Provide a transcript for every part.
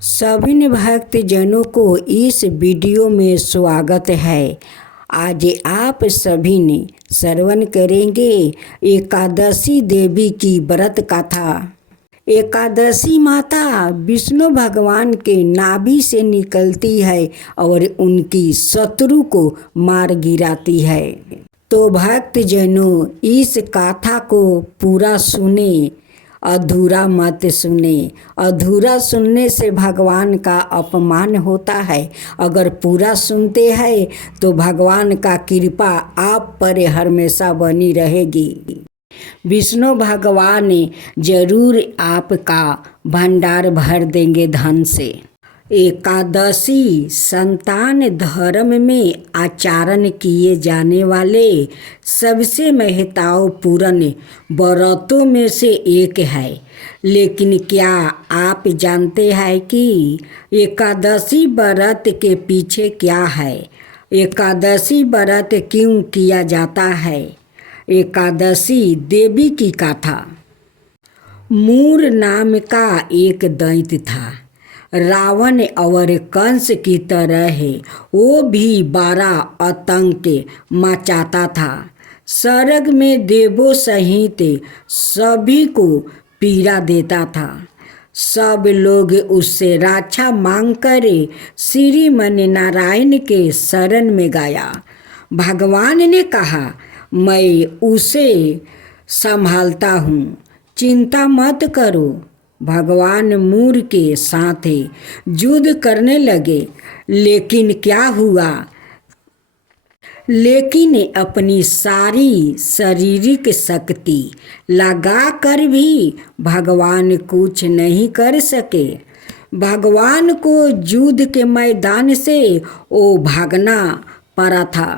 सभी भक्त जनों को इस वीडियो में स्वागत है। आज आप सभी ने श्रवण करेंगे एकादशी देवी की व्रत कथा। एकादशी माता विष्णु भगवान के नाभि से निकलती है और उनकी शत्रु को मार गिराती है। तो भक्त जनों, इस कथा को पूरा सुने, अधूरा मत सुने। अधूरा सुनने से भगवान का अपमान होता है। अगर पूरा सुनते हैं तो भगवान का कृपा आप पर हमेशा बनी रहेगी। विष्णु भगवान जरूर आपका भंडार भर देंगे धन से। एकादशी संतान धर्म में आचरण किए जाने वाले सबसे महत्वपूर्ण व्रतों में से एक है। लेकिन क्या आप जानते हैं कि एकादशी व्रत के पीछे क्या है? एकादशी व्रत क्यों किया जाता है? एकादशी देवी की कथा। मूर नाम का एक दैत्य था। रावण और कंस की तरह वो भी बड़ा आतंक मचाता था। स्वर्ग में देवों सहित सभी को पीड़ा देता था। सब लोग उससे रक्षा मांगकर श्रीमन नारायण के शरण में गया। भगवान ने कहा, मैं उसे संभालता हूँ, चिंता मत करो। भगवान मूर के साथ युद्ध करने लगे। लेकिन क्या हुआ? लेकिन अपनी सारी शारीरिक शक्ति लगाकर भी भगवान कुछ नहीं कर सके। भगवान को युद्ध के मैदान से वो भागना पड़ा था।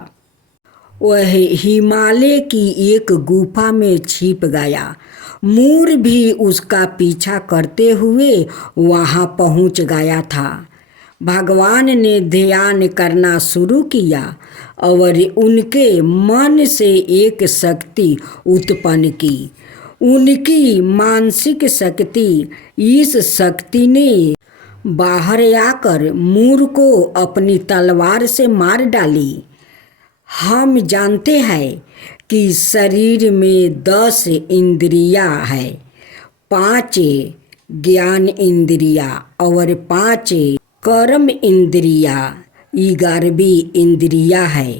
वह हिमालय की एक गुफा में छिप गया। मूर भी उसका पीछा करते हुए वहां पहुंच गया था। भगवान ने ध्यान करना शुरू किया और उनके मन से एक शक्ति उत्पन्न की, उनकी मानसिक शक्ति। इस शक्ति ने बाहर आकर मूर को अपनी तलवार से मार डाली। हम जानते हैं कि शरीर में 10 इंद्रियां है, 5 ज्ञान इंद्रिया और 5 कर्म इंद्रिया, 11वीं इंद्रिया है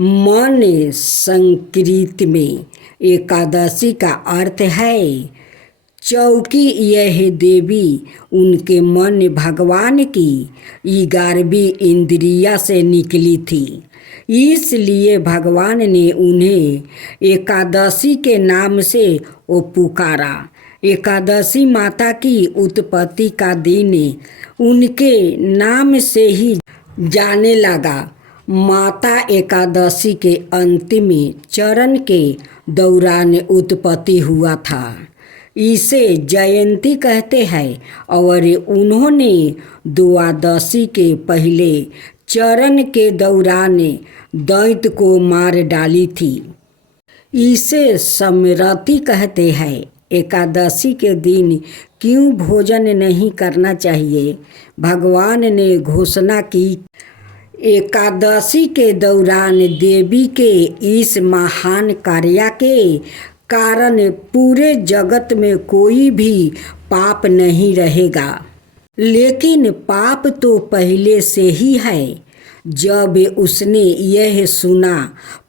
मन। संस्कृत में एकादशी का अर्थ है चौकी। यह देवी उनके मन भगवान की 11वीं इंद्रिया से निकली थी। इसलिए भगवान ने उन्हें एकादशी के नाम से वो पुकारा। एकादशी माता की उत्पत्ति का दिन उनके नाम से ही जाने लगा। माता एकादशी के अंतिम चरण के दौरान उत्पत्ति हुआ था। इसे जयंती कहते हैं और उन्होंने द्वादशी के पहले चरण के दौरान दैत्य को मार डाली थी। इसे स्मृति कहते हैं। एकादशी के दिन क्यों भोजन नहीं करना चाहिए? भगवान ने घोषणा की, एकादशी के दौरान देवी के इस महान कार्य के कारण पूरे जगत में कोई भी पाप नहीं रहेगा। लेकिन पाप तो पहले से ही है। जब उसने यह सुना,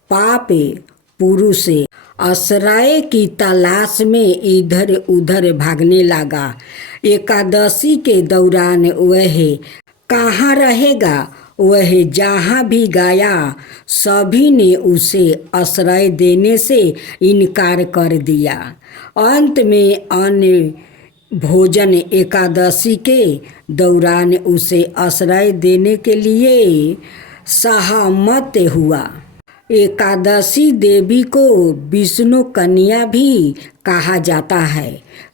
पाप पुरुष आश्रय की तलाश में इधर उधर भागने लगा। एकादशी के दौरान वह कहाँ रहेगा? वह जहाँ भी गया सभी ने उसे आश्रय देने से इनकार कर दिया। अंत में अन्य भोजन एकादशी के दौरान उसे आश्रय देने के लिए सहमत हुआ। एकादशी देवी को विष्णु कन्या भी कहा जाता है,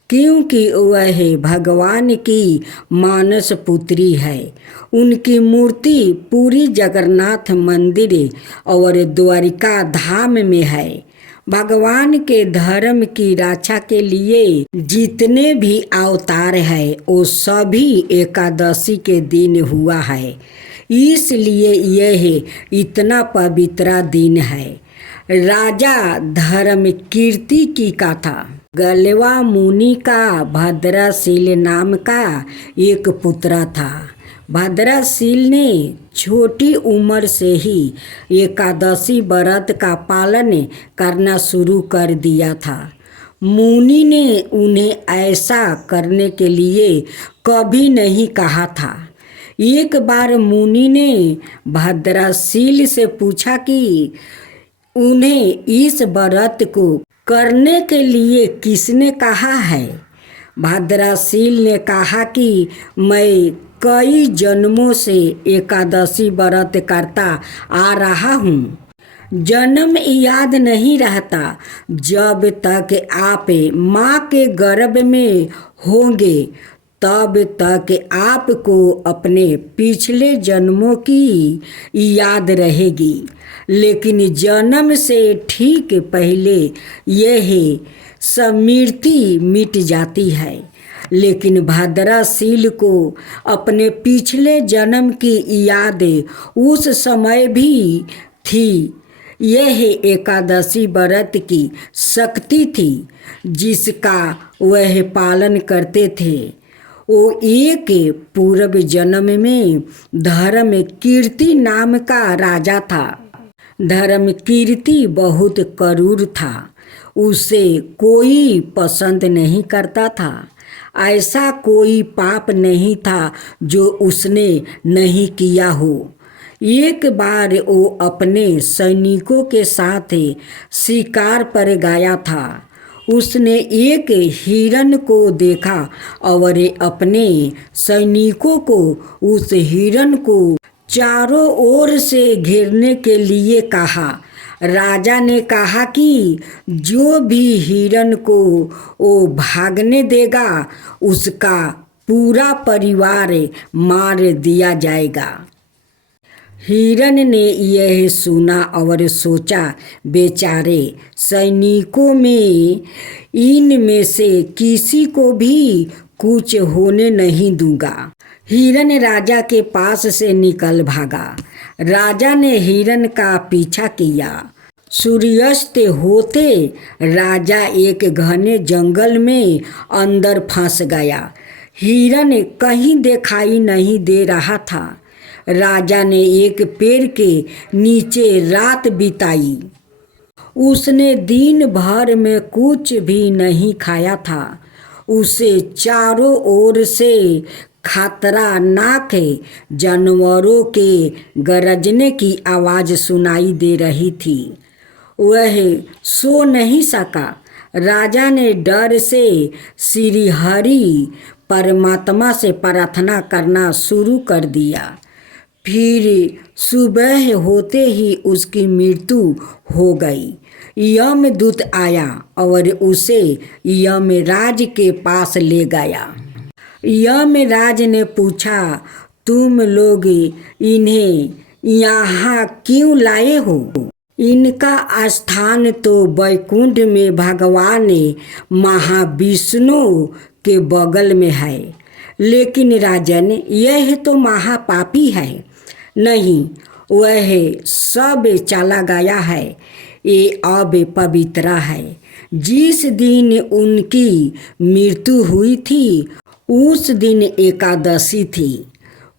क्योंकि वह भगवान की मानस पुत्री है। उनकी मूर्ति पूरी जगन्नाथ मंदिर और द्वारिका धाम में है। भगवान के धर्म की रक्षा के लिए जितने भी अवतार है वो सभी एकादशी के दिन हुआ है, इसलिए यह इतना पवित्र दिन है। राजा धर्मकीर्ति की कथा। गलवा मुनि का भद्रशील नाम का एक पुत्र था। भद्रशील ने छोटी उम्र से ही एकादशी व्रत का पालन करना शुरू कर दिया था। मुनि ने उन्हें ऐसा करने के लिए कभी नहीं कहा था। एक बार मुनि ने भद्रशील से पूछा कि उन्हें इस व्रत को करने के लिए किसने कहा है। भद्रशील ने कहा कि मैं कई जन्मों से एकादशी व्रत करता आ रहा हूँ। जन्म याद नहीं रहता। जब तक आप माँ के गर्भ में होंगे तब तक आपको अपने पिछले जन्मों की याद रहेगी, लेकिन जन्म से ठीक पहले यह स्मृति मिट जाती है। लेकिन भद्रशील को अपने पिछले जन्म की याद उस समय भी थी। यह एकादशी व्रत की शक्ति थी जिसका वह पालन करते थे। वो एक पूर्व जन्म में धर्मकीर्ति नाम का राजा था। धर्मकीर्ति बहुत क्रूर था। उसे कोई पसंद नहीं करता था। ऐसा कोई पाप नहीं था जो उसने नहीं किया हो। एक बार वो अपने सैनिकों के साथ शिकार पर गया था। उसने एक हिरन को देखा और अपने सैनिकों को उस हिरन को चारों ओर से घेरने के लिए कहा। राजा ने कहा कि जो भी हिरन को वो भागने देगा उसका पूरा परिवार मार दिया जाएगा। हिरन ने यह सुना और सोचा, बेचारे सैनिकों में इनमें से किसी को भी कुछ होने नहीं दूंगा। हिरन राजा के पास से निकल भागा। राजा ने हिरन का पीछा किया। सूर्यास्त होते राजा एक घने जंगल में अंदर फंस गया। हिरन कहीं दिखाई नहीं दे रहा था। राजा ने एक पेड़ के नीचे रात बिताई। उसने दिन भर में कुछ भी नहीं खाया था। उसे चारों ओर से खतरनाक जानवरों के गरजने की आवाज़ सुनाई दे रही थी। वह सो नहीं सका। राजा ने डर से श्री हरि परमात्मा से प्रार्थना करना शुरू कर दिया। फिर सुबह होते ही उसकी मृत्यु हो गई। यमदूत आया और उसे यमराज के पास ले गया। यमराज ने पूछा, तुम लोग इन्हें यहाँ क्यों लाए हो? इनका स्थान तो वैकुंठ में भगवान महाविष्णु के बगल में है। लेकिन राजन, यह तो महापापी है। नहीं, वह सब चला गया है। ये अब पवित्र है। जिस दिन उनकी मृत्यु हुई थी उस दिन एकादशी थी।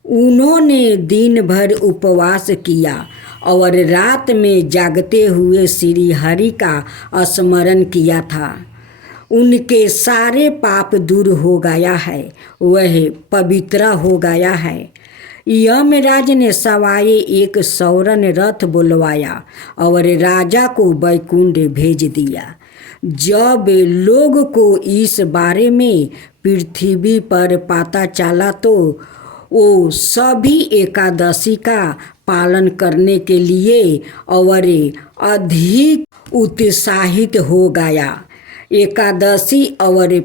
उन्होंने दिन भर उपवास किया और रात में जागते हुए श्री हरि का स्मरण किया था। उनके सारे पाप दूर हो गया है। वह पवित्र हो गया है। यमराज ने सवाए एक सौरन रथ बुलवाया और राजा को वैकुंठ भेज दिया। जब लोग को इस बारे में पृथ्वी पर पता चला तो वो सभी एकादशी का पालन करने के लिए और अधिक उत्साहित हो गया। एकादशी और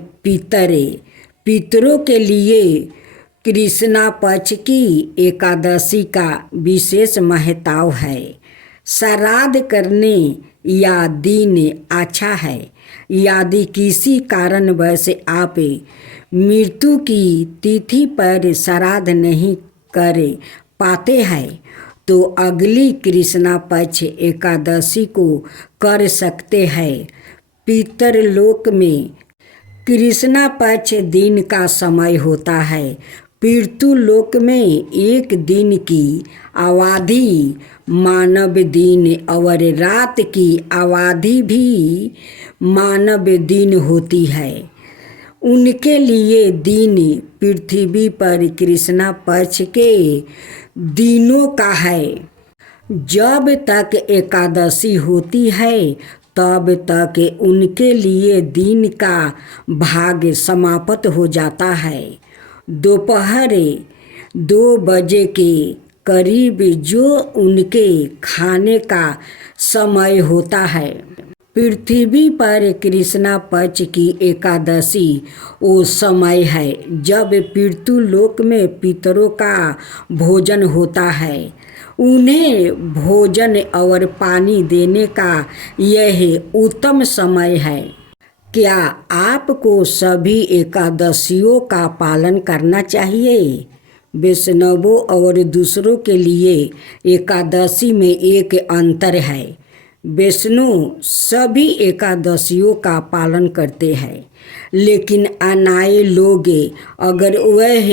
पितरों के लिए कृष्णा पक्ष की एकादशी का विशेष महत्व है। श्राद्ध करने या दिन अच्छा है, यदि किसी कारणवश आप मृत्यु की तिथि पर श्राद्ध नहीं कर पाते हैं तो अगली कृष्णा पक्ष एकादशी को कर सकते हैं। पितरलोक में कृष्णा पक्ष दिन का समय होता है। पितृलोक में एक दिन की अवधि मानव दिन और रात की अवधि भी मानव दिन होती है। उनके लिए दिन पृथ्वी पर कृष्णा पक्ष के दिनों का है। जब तक एकादशी होती है तब तक उनके लिए दिन का भाग समाप्त हो जाता है। दोपहर 2 बजे के करीब जो उनके खाने का समय होता है। पृथ्वी पर कृष्णा पक्ष की एकादशी वो समय है जब पितृलोक में पितरों का भोजन होता है। उन्हें भोजन और पानी देने का यह उत्तम समय है। क्या आपको सभी एकादशियों का पालन करना चाहिए? वैष्णवों और दूसरों के लिए एकादशी में एक अंतर है। वैष्णव सभी एकादशियों का पालन करते हैं, लेकिन अनाए लोग अगर वह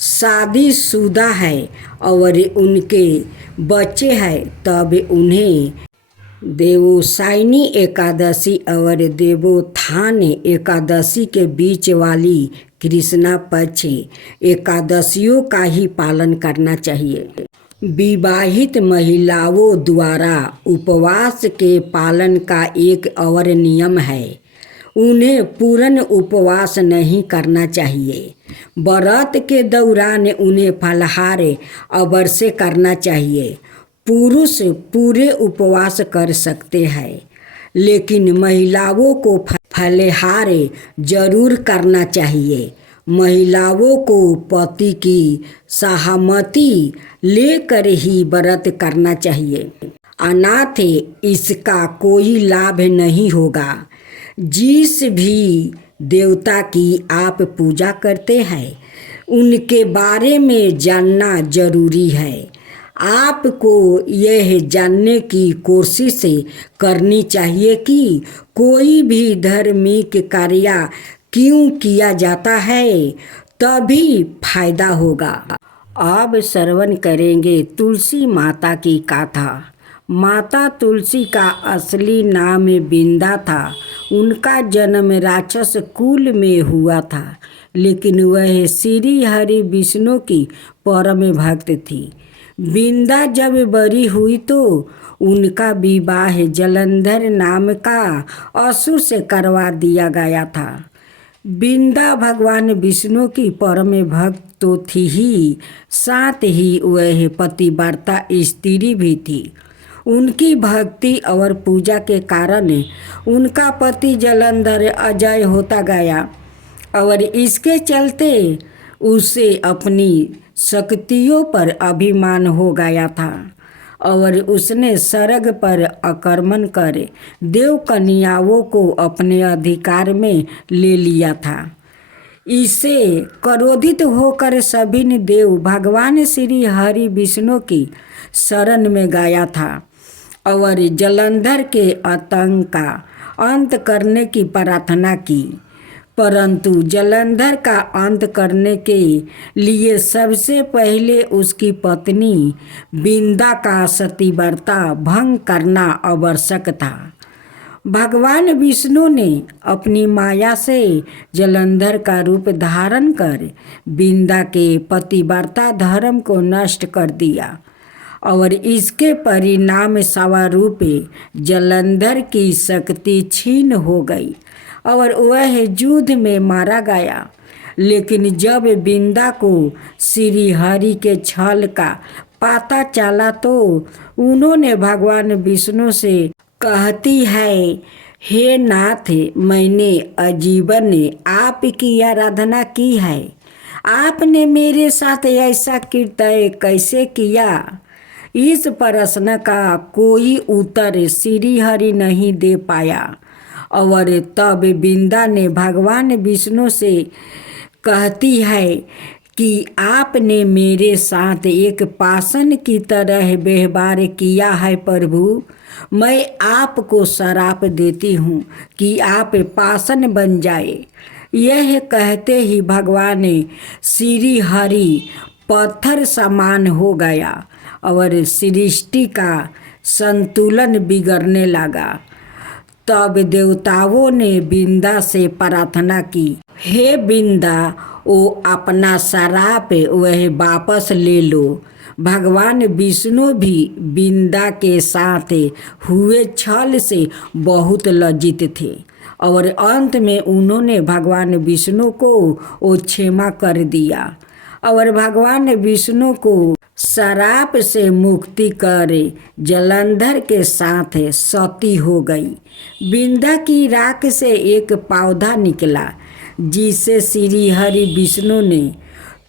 शादीशुदा है और उनके बच्चे हैं तब उन्हें देवोसायनी एकादशी और देवोत्थान एकादशी के बीच वाली कृष्णा पक्ष एकादशियों का ही पालन करना चाहिए। विवाहित महिलाओं द्वारा उपवास के पालन का एक और नियम है। उन्हें पूर्ण उपवास नहीं करना चाहिए। व्रत के दौरान उन्हें फलाहार अवश्य करना चाहिए। पुरुष पूरे उपवास कर सकते हैं, लेकिन महिलाओं को फलाहार जरूर करना चाहिए। महिलाओं को पति की सहमति लेकर ही व्रत करना चाहिए, अन्यथा इसका कोई लाभ नहीं होगा। जिस भी देवता की आप पूजा करते हैं उनके बारे में जानना जरूरी है। आपको यह जानने की कोशिश करनी चाहिए कि कोई भी धार्मिक कार्य क्यों किया जाता है, तभी फायदा होगा। अब श्रवण करेंगे तुलसी माता की गाथा। माता तुलसी का असली नाम बिंदा था। उनका जन्म राक्षस कुल में हुआ था, लेकिन वह श्री हरि विष्णु की परम भक्त थी। बिंदा जब बड़ी हुई तो उनका विवाह जलंधर नाम का असुर से करवा दिया गया था। बिंदा भगवान विष्णु की परम भक्त तो थी ही, साथ ही वह पतिव्रता स्त्री भी थी। उनकी भक्ति और पूजा के कारण उनका पति जलंधर अजय होता गया और इसके चलते उसे अपनी शक्तियों पर अभिमान हो गया था और उसने स्वर्ग पर आक्रमण कर देव कन्याओं को अपने अधिकार में ले लिया था। इससे क्रोधित होकर सभी ने देव भगवान श्री हरि विष्णु की शरण में गया था और जलंधर के आतंक का अंत करने की प्रार्थना की। परंतु जलंधर का अंत करने के लिए सबसे पहले उसकी पत्नी बिंदा का सतीव्रता भंग करना आवश्यक था। भगवान विष्णु ने अपनी माया से जलंधर का रूप धारण कर बिंदा के पतिव्रता धर्म को नष्ट कर दिया और इसके परिणाम स्वरूप जलंधर की शक्ति छीन हो गई और वह युद्ध में मारा गया। लेकिन जब बिंदा को श्री हरि के छल का पता चला तो उन्होंने भगवान विष्णु से कहती है, हे नाथ, मैंने आजीवन आपकी आराधना की है, आपने मेरे साथ ऐसा कृत्य कैसे किया? इस प्रश्न का कोई उत्तर श्री हरि नहीं दे पाया। और तब बिंदा ने भगवान विष्णु से कहती है कि आपने मेरे साथ एक पाषाण की तरह व्यवहार किया है प्रभु। मैं आपको श्राप देती हूँ कि आप पाषाण बन जाए। यह कहते ही भगवान श्री हरि पत्थर समान हो गया और सृष्टि का संतुलन बिगड़ने लगा। तब देवताओं ने बिंदा से प्रार्थना की, हे बिंदा, वो अपना श्राप वह वापस ले लो। भगवान विष्णु भी बिंदा के साथ हुए छल से बहुत लज्जित थे और अंत में उन्होंने भगवान विष्णु को वो क्षमा कर दिया और भगवान विष्णु को श्राप से मुक्ति कर जलंधर के साथ सती हो गई। बिंदा की राख से एक पौधा निकला जिसे श्री हरि विष्णु ने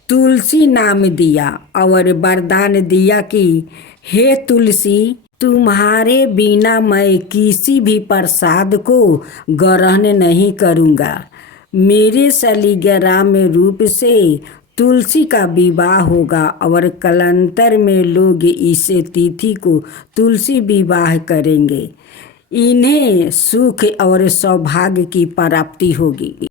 तुलसी नाम दिया और वरदान दिया कि हे तुलसी, तुम्हारे बिना मैं किसी भी प्रसाद को ग्रहण नहीं करूँगा। मेरे शालिग्राम रूप से तुलसी का विवाह होगा और कालांतर में लोग इस तिथि को तुलसी विवाह करेंगे। इन्हें सुख और सौभाग्य की प्राप्ति होगी।